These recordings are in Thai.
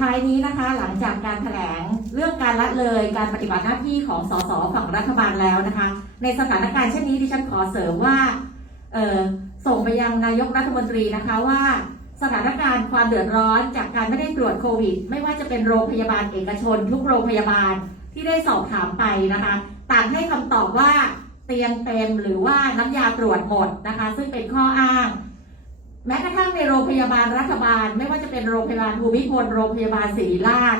ท้ายนี้นะคะ หลังจากการแถลงเรื่องการละเลยการปฏิบัติหน้าที่ของสสฝั่งรัฐบาลแล้วนะคะ ในสถานการณ์เช่นนี้ดิฉันขอเสริมว่าส่งไปยังนายกรัฐมนตรีนะคะว่าสถานการณ์ความเดือดร้อนจากการไม่ได้ตรวจโควิด ไม่ว่าจะเป็นโรงพยาบาลเอกชน ทุกโรงพยาบาลที่ได้สอบถามไปนะคะต่างให้คำตอบว่าเตียงเต็มหรือว่าน้ำยาตรวจหมดนะคะ ซึ่งเป็นข้ออ้าง แม้กระทั่งในโรงพยาบาลรัฐบาล ไม่ว่าจะเป็นโรงพยาบาลภูมิพลโรงพยาบาลศิริราช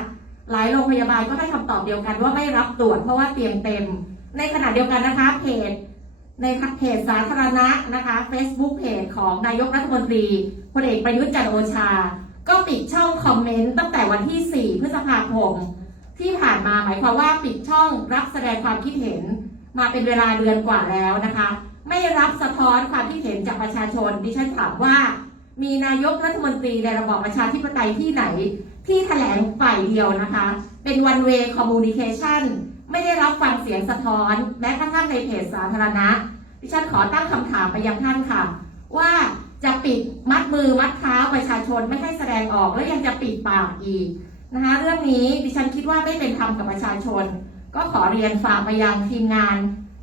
หลายโรงพยาบาลก็ให้คำตอบเดียวกันว่าไม่รับตรวจเพราะว่าเตียงเต็ม ในขณะเดียวกันนะคะเพจในเพจสาธารณะนะคะ Facebook เพจของนายกรัฐมนตรีพลเอกประยุทธ์จันทร์โอชา ก็ปิดช่องคอมเมนต์ตั้งแต่วันที่ 4 พฤษภาคมที่ผ่านมาหมายความว่าปิดช่องรับแสดงความคิดเห็นมาเป็นเวลาเดือนกว่าแล้วนะคะ รับสะท้อนความคิดเห็นจากประชาชนดิฉันถามว่า มีนายกรัฐมนตรีในระบอบประชาธิปไตยที่ไหน ที่แถลงฝ่ายเดียวนะคะ เป็น one way communication ไม่ได้รับฟังเสียงสะท้อน แม้กระทั่งในเพจสาธารณะ ดิฉันขอตั้งคำถามไปยังท่านค่ะ ว่าจะปิดมัดมือมัดเท้าประชาชนไม่ให้แสดงออกแล้วยังจะปิดปากอีกนะคะเรื่องนี้ดิฉันคิดว่าไม่เป็นธรรมกับประชาชน ก็ขอเรียนฝากไปยังทีมงาน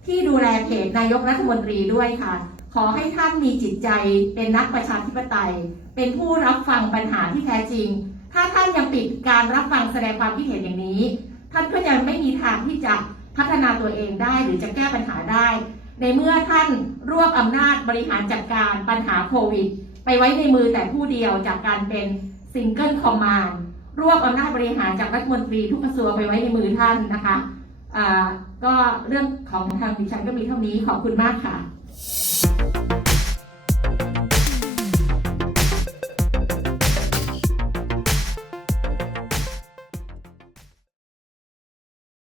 ที่ดูแลเพจนายกรัฐมนตรีด้วยค่ะ ขอให้ท่านมีจิตใจเป็นนักประชาธิปไตย เป็นผู้รับฟังปัญหาที่แท้จริง ถ้าท่านยังปิดการรับฟังแสดงความคิดเห็นอย่างนี้ ท่านก็ยังไม่มีทางที่จะพัฒนาตัวเองได้หรือจะแก้ปัญหาได้ ในเมื่อท่านรวบอำนาจบริหารจัดการปัญหาโควิด ไปไว้ในมือแต่ผู้เดียวจากการเป็นซิงเกิลคอมมานด์รวบอำนาจบริหารจากรัฐมนตรีทุกกระทรวงไปไว้ในมือท่านนะคะ ก็เรื่องของทางดิฉันก็มีเท่านี้ขอบคุณมากค่ะ